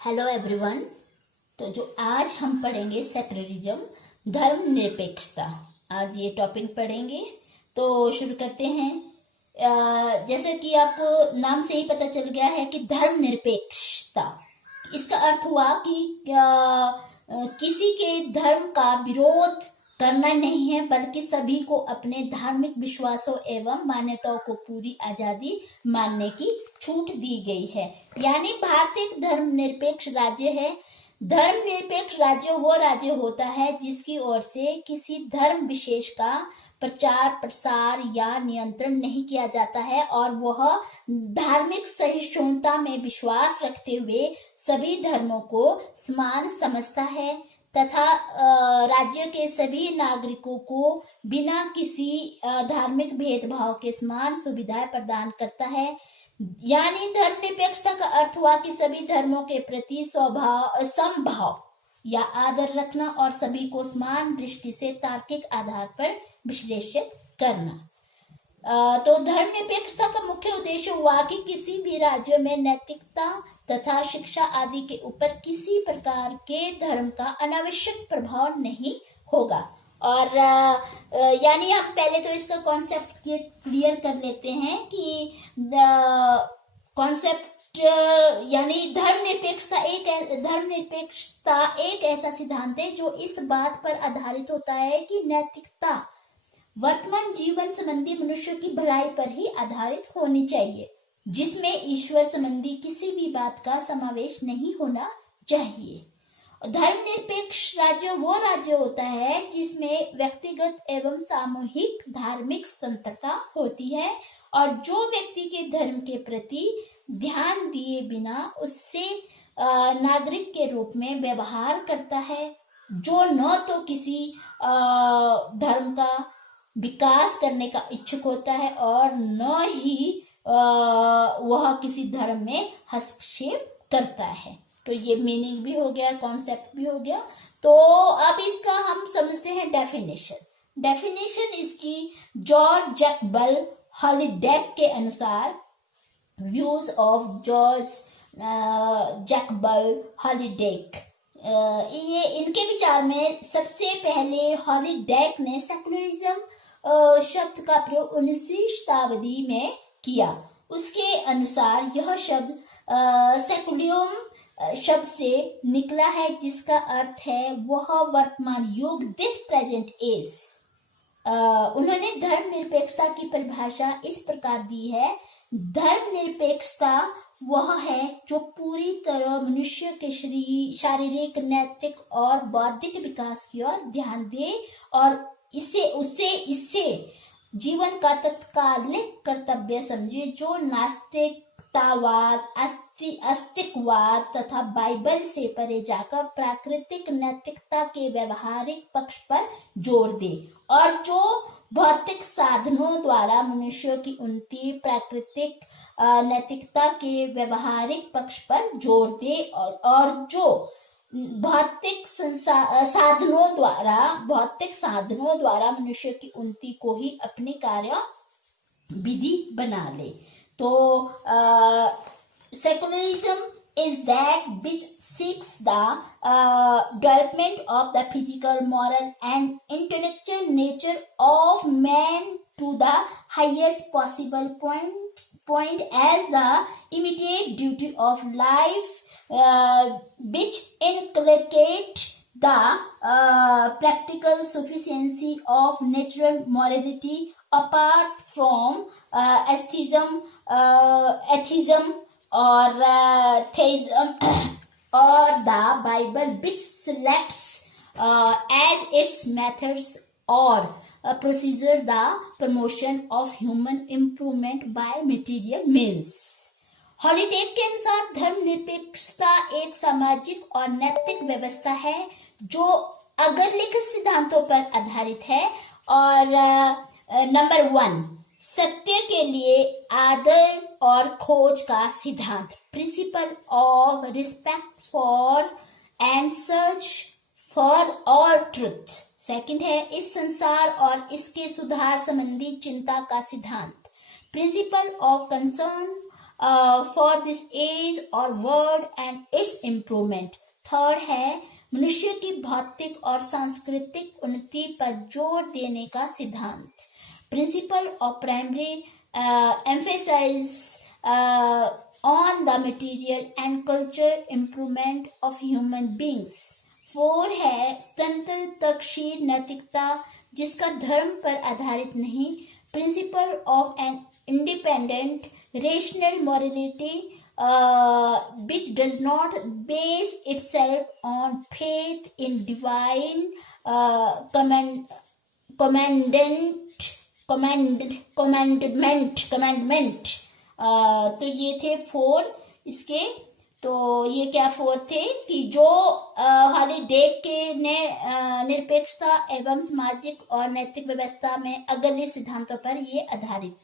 Hello everyone. तो जो आज हम पढ़ेंगे सेक्युलरिज्म, धर्मनिरपेक्षता। आज ये टॉपिक पढ़ेंगे। तो शुरू करते हैं। जैसे कि आपको नाम से ही पता चल गया है कि धर्मनिरपेक्षता, इसका अर्थ हुआ कि किसी के धर्म का विरोध करना नहीं है, बल्कि सभी को अपने धार्मिक विश्वासों एवं मान्यताओं को पूरी आजादी मानने की छूट दी गई है। यानी भारत एक धर्मनिरपेक्ष राज्य है। धर्मनिरपेक्ष राज्य वो राज्य होता है जिसकी ओर से किसी धर्म विशेष का प्रचार प्रसार या नियंत्रण नहीं किया जाता है, और वह धार्मिक सहिष्णुता में विश्वास रखते हुए सभी धर्मों को समान समझता है तथा राज्य के सभी नागरिकों को बिना किसी धार्मिक भेदभाव के समान सुविधाएं प्रदान करता है। यानी धर्मनिरपेक्षता का अर्थ हुआ कि सभी धर्मों के प्रति समभाव या आदर रखना और सभी को समान दृष्टि से तार्किक आधार पर विश्लेषित करना। तो धर्मनिरपेक्षता का मुख्य उद्देश्य हुआ कि किसी भी राज्य में नैतिकता तथा शिक्षा आदि के ऊपर किसी प्रकार के धर्म का अनावश्यक प्रभाव नहीं होगा। और यानी हम पहले तो इसका कॉन्सेप्ट क्लियर कर लेते हैं कि कॉन्सेप्ट यानी धर्मनिरपेक्षता एक ऐसा सिद्धांत है जो इस बात पर आधारित होता है कि नैतिकता वर्तमान जीवन संबंधी मनुष्य की भलाई पर ही आधारित होनी चाहिए, जिसमें ईश्वर संबंधी किसी भी बात का समावेश नहीं होना चाहिए। धर्मनिरपेक्ष राज्य वो राज्य होता है जिसमें व्यक्तिगत एवं सामूहिक धार्मिक स्वतंत्रता होती है, और जो व्यक्ति के धर्म के प्रति ध्यान दिए बिना उससे नागरिक के रूप में व्यवहार करता है, जो न तो किसी धर्म का विकास करने का इच्छुक होता है और न ही वह किसी धर्म में हस्तक्षेप करता है। तो ये मीनिंग भी हो गया, कॉन्सेप्ट भी हो गया। तो अब इसका हम समझते हैं डेफिनेशन इसकी जॉर्ज जैकबल हॉलिडेक के अनुसार, व्यूज ऑफ जॉर्ज जैकबल हॉलिडेक, ये इनके विचार में सबसे पहले हॉलिडेक ने सेक्युलरिज्म शब्द का प्रयोग 19वीं शताब्दी में किया। उसके अनुसार यह शब्द सेकुलम शब्द से निकला है, जिसका अर्थ है वह वर्तमान युग, दिस प्रेजेंट एज। उन्होंने धर्मनिरपेक्षता की परिभाषा इस प्रकार दी है: धर्मनिरपेक्षता वह है जो पूरी तरह मनुष्य के शारीरिक, नैतिक और बौद्धिक विकास की ओर ध्यान दे और इससे जीवन का तत्कालिक कर्तव्य समझे, जो नास्तिकतावाद, अस्तिकवाद तथा बाइबल से परे जाकर प्राकृतिक नैतिकता के व्यवहारिक पक्ष पर जोर दे, और जो भौतिक साधनों द्वारा मनुष्य की उन्नति प्राकृतिक नैतिकता के व्यवहारिक पक्ष पर जोर दे, और जो भौतिक साधनों द्वारा मनुष्य की उन्नति को ही अपनी कार्य विधि बना ले। तो secularism is that which seeks the development of the physical, moral and intellectual nature of man to the highest possible point as the immediate duty of life, which inculcate the practical sufficiency of natural morality apart from atheism or theism or the Bible, which selects as its methods or procedure the promotion of human improvement by material means. हॉलिडेक के अनुसार धर्मनिरपेक्षता एक सामाजिक और नैतिक व्यवस्था है जो अगर लिखित सिद्धांतों पर आधारित है, और नंबर 1 सत्य के लिए आदर और खोज का सिद्धांत, principle of respect for and search for all truth. Second है इस संसार और इसके सुधार संबंधी चिंता का सिद्धांत, principle of concern for this age और world and its improvement. Third है मनुष्य की भौतिक और सांस्कृतिक उन्नति पर जोर देने का सिद्धांत। Principle of primary emphasize on the material and culture improvement of human beings. Four है स्वतंत्र तर्कशील नैतिकता जिसका धर्म पर आधारित नहीं। Principle of an independent rational morality which does not base itself on faith in divine commandment। तो ये थे फोर इसके। तो ये क्या फोर थे कि जो खाली देख के निरपेक्षता एवं सामाजिक और नैतिक व्यवस्था में अगले सिद्धांतों पर ये आधारित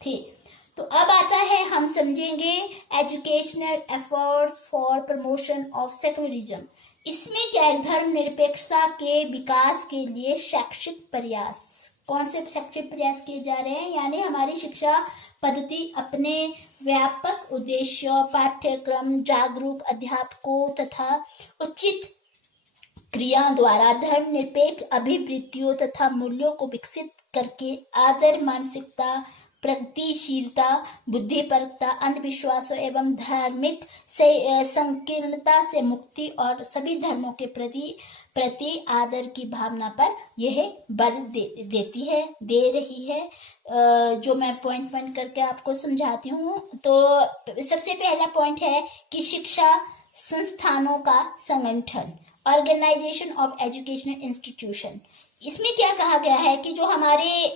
थे। तो अब आता है हम समझेंगे educational efforts for promotion of secularism. इसमें क्या है, धर्म निरपेक्षता के विकास के लिए शैक्षिक प्रयास। कौन से शैक्षिक प्रयास किए जा रहे हैं, यानी हमारी शिक्षा पद्धति अपने व्यापक उद्देश्य, पाठ्यक्रम, जागरूक अध्यापकों तथा उचित क्रिया द्वारा धर्म निरपेक्ष अभिवृत्तियों तथा मूल्यों को विकसित करके आदर, मानसिकता, प्रगतिशीलता, बुद्धिपरकता, अंधविश्वासों एवं धार्मिक संकीर्णता से मुक्ति और सभी धर्मों के प्रति आदर की भावना पर यह बल दे रही है। जो मैं पॉइंट पॉइंट करके आपको समझाती हूँ। तो सबसे पहला पॉइंट है कि शिक्षा संस्थानों का संगठन, ऑर्गेनाइजेशन ऑफ एजुकेशनल इंस्टीट्यूशन। इसमें क्या कहा गया है कि जो हमारे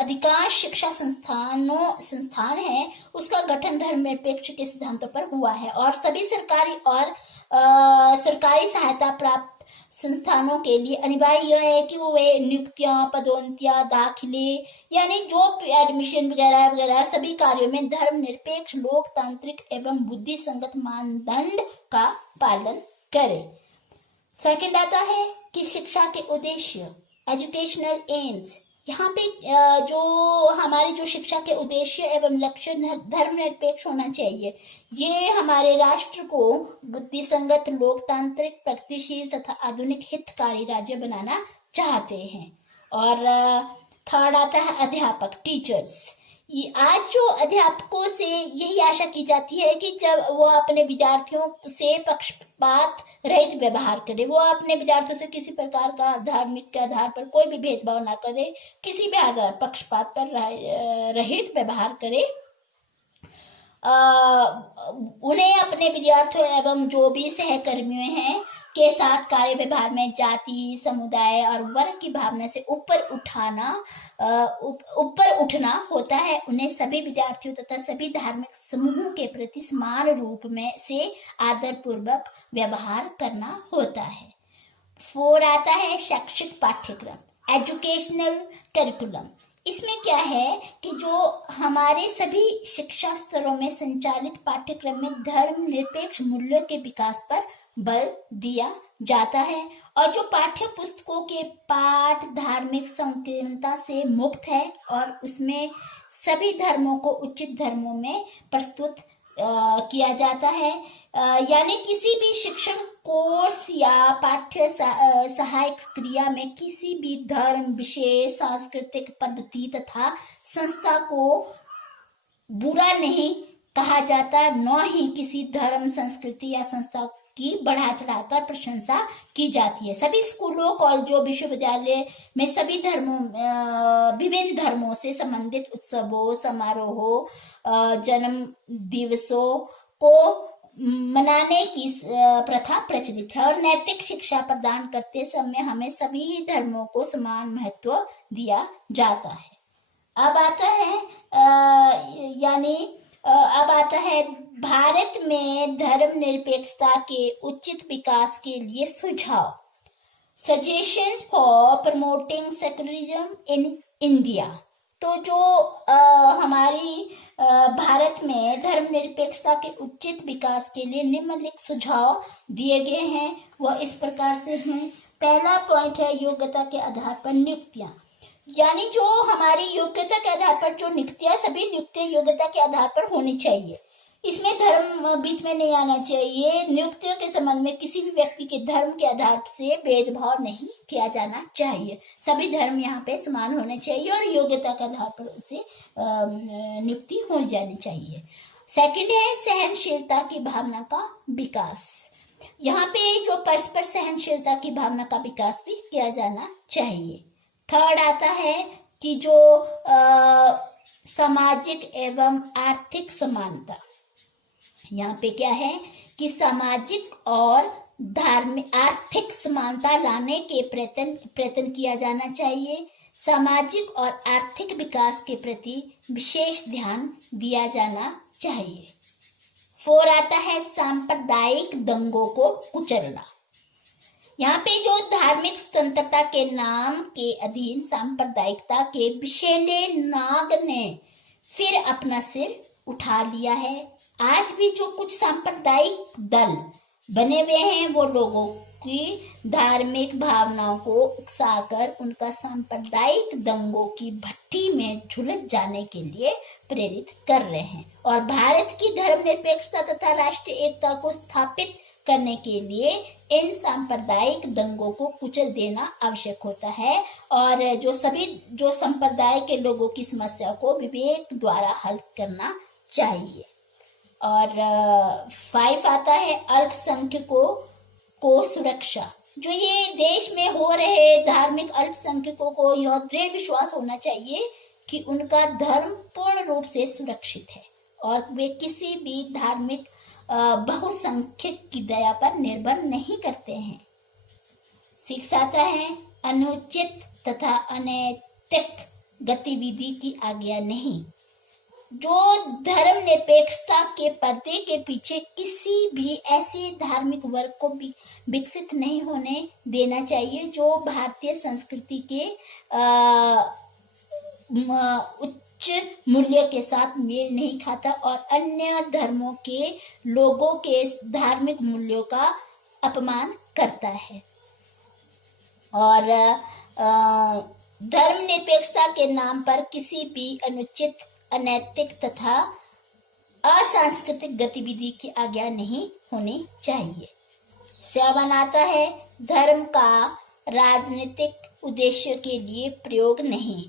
अधिकांश शिक्षा संस्थान है उसका गठन धर्मनिरपेक्ष के सिद्धांतों पर हुआ है और सभी सरकारी और सरकारी सहायता प्राप्त संस्थानों के लिए अनिवार्य यह है कि वो वे नियुक्तियां, पदोन्नतियां, दाखिले यानी जो एडमिशन वगैरह वगैरह सभी कार्यों में धर्मनिरपेक्ष, लोकतांत्रिक एवं बुद्धि संगत मानदंड का पालन करे। सेकंड आता है कि शिक्षा के उद्देश्य, एजुकेशनल एम्स। यहाँ पे जो हमारी जो शिक्षा के उद्देश्य एवं लक्ष्य धर्मनिरपेक्ष होना चाहिए। ये हमारे राष्ट्र को बुद्धिसंगत, लोकतांत्रिक, प्रगतिशील तथा आधुनिक हितकारी राज्य बनाना चाहते हैं। और थर्ड आता है अध्यापक, टीचर्स। आज जो अध्यापकों से यही आशा की जाती है कि जब वो अपने विद्यार्थियों से पक्षपात रहित व्यवहार करे, वो अपने विद्यार्थियों से किसी प्रकार का धार्मिक के आधार पर कोई भी भेदभाव ना करे, किसी भी आधार पक्षपात पर रहित व्यवहार करे। उन्हें अपने विद्यार्थियों एवं जो भी सहकर्मियों हैं के साथ कार्य व्यवहार में जाति, समुदाय और वर्ग की भावना से ऊपर उठना होता है। उन्हें सभी विद्यार्थियों तथा सभी धार्मिक समूहों के प्रति समान रूप में से आदर पूर्वक व्यवहार करना होता है। 4 आता है शैक्षिक पाठ्यक्रम, एजुकेशनल करिकुलम। इसमें क्या है कि जो हमारे सभी शिक्षा स्तरों में संचालित पाठ्यक्रम में धर्म निरपेक्ष मूल्यों के विकास पर बल दिया जाता है और जो पाठ्य पुस्तकों के पाठ धार्मिक संकीर्णता से मुक्त है और उसमें सभी धर्मों को उचित धर्मों में प्रस्तुत किया जाता है। यानी किसी भी शिक्षण कोर्स या पाठ्य सहायक क्रिया में किसी भी धर्म, विशेष सांस्कृतिक पद्धति तथा संस्था को बुरा नहीं कहा जाता, न ही किसी धर्म, संस्कृति या संस्था की बढ़ा चढ़ाकर प्रशंसा की जाती है। सभी स्कूलों, कॉलेजों, विश्वविद्यालय में सभी धर्मों, विभिन्न धर्मों से संबंधित उत्सवों, समारोहों, जन्म दिवसों को मनाने की प्रथा प्रचलित है और नैतिक शिक्षा प्रदान करते समय हमें सभी धर्मों को समान महत्व दिया जाता है। अब आता है भारत में धर्म निरपेक्षता के उचित विकास के लिए सुझाव, suggestions for promoting secularism in India. तो जो हमारी भारत में धर्म निरपेक्षता के उचित विकास के लिए निम्नलिखित सुझाव दिए गए हैं, वह इस प्रकार से हैं। पहला पॉइंट है योग्यता के आधार पर नियुक्तियां, यानी जो हमारी योग्यता के आधार पर जो नियुक्तियां, सभी नियुक्तियां योग्यता के आधार पर होनी चाहिए। इसमें धर्म बीच में नहीं आना चाहिए। नियुक्तियों के संबंध में किसी भी व्यक्ति के धर्म के आधार से भेदभाव नहीं किया जाना चाहिए। सभी धर्म यहाँ पे समान होने चाहिए और योग्यता के आधार पर उसे नियुक्ति हो जानी चाहिए। सेकंड है सहनशीलता की भावना का विकास। यहाँ पे जो परस्पर सहनशीलता की भावना का विकास भी किया जाना चाहिए। थर्ड आता है कि जो सामाजिक एवं आर्थिक समानता। यहाँ पे क्या है कि सामाजिक और धार्मिक आर्थिक समानता लाने के प्रयत्न किया जाना चाहिए। सामाजिक और आर्थिक विकास के प्रति विशेष ध्यान दिया जाना चाहिए। 4 आता है सांप्रदायिक दंगों को कुचलना। यहाँ पे जो धार्मिक स्वतंत्रता के नाम के अधीन सांप्रदायिकता के विषैले नाग ने फिर अपना सिर उठा लिया है। आज भी जो कुछ सांप्रदायिक दल बने हुए हैं वो लोगों की धार्मिक भावनाओं को उकसाकर उनका सांप्रदायिक दंगों की भट्टी में झुलस जाने के लिए प्रेरित कर रहे हैं और भारत की धर्मनिरपेक्षता तथा राष्ट्रीय एकता को स्थापित करने के लिए इन सांप्रदायिक दंगों को कुचल देना आवश्यक होता है और जो संप्रदाय के लोगों की समस्या को विवेक द्वारा हल करना चाहिए। और 5 आता है अल्पसंख्यकों को सुरक्षा। जो ये देश में हो रहे धार्मिक अल्पसंख्यकों को यह दृढ़ विश्वास होना चाहिए कि उनका धर्म पूर्ण रूप से सुरक्षित है और वे किसी भी धार्मिक बहुसंख्यक की दया पर निर्भर नहीं करते हैं। 6 आता है अनुचित तथा अनैतिक गतिविधि की आज्ञा नहीं। जो धर्म निरपेक्षता के पर्दे के पीछे किसी भी ऐसे धार्मिक वर्ग को भी विकसित नहीं होने देना चाहिए जो भारतीय संस्कृति के उच्च मूल्य के साथ मेल नहीं खाता और अन्य धर्मों के लोगों के धार्मिक मूल्यों का अपमान करता है। और धर्म निरपेक्षता के नाम पर किसी भी अनुचित, अनैतिक तथा असांस्कृतिक गतिविधि की आज्ञा नहीं होनी चाहिए। 7 आता है धर्म का राजनीतिक उद्देश्य के लिए प्रयोग नहीं।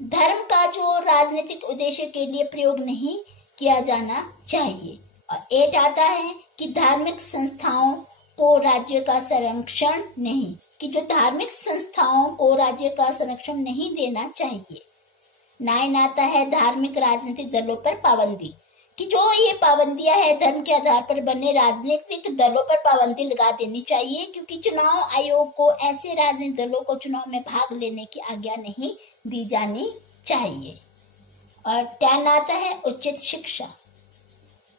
धर्म का जो राजनीतिक उद्देश्य के लिए प्रयोग नहीं किया जाना चाहिए। और 8 आता है कि धार्मिक संस्थाओं को राज्य का संरक्षण नहीं, कि जो धार्मिक संस्थाओं को राज्य का संरक्षण नहीं देना चाहिए। 9 आता है धार्मिक राजनीतिक दलों पर पाबंदी, कि जो ये पाबंदियां है धर्म के आधार पर बने राजनीतिक दलों पर पाबंदी लगा देनी चाहिए, क्योंकि चुनाव आयोग को ऐसे राजनीतिक दलों को चुनाव में भाग लेने की आज्ञा नहीं दी जानी चाहिए। और 10 आता है उचित शिक्षा।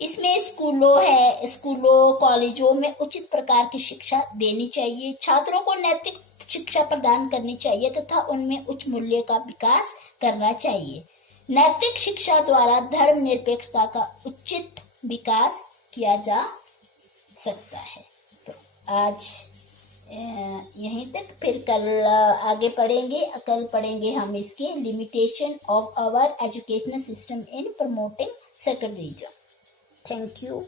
इसमें स्कूलों कॉलेजों में उचित प्रकार की शिक्षा देनी चाहिए। छात्रों को नैतिक शिक्षा प्रदान करनी चाहिए तथा उनमें उच्च मूल्य का विकास करना चाहिए। नैतिक शिक्षा द्वारा धर्म निरपेक्षता का उचित विकास किया जा सकता है। तो आज यहीं तक, फिर कल आगे पढ़ेंगे। कल पढ़ेंगे हम इसके limitation of our educational system in promoting secularism. Thank you.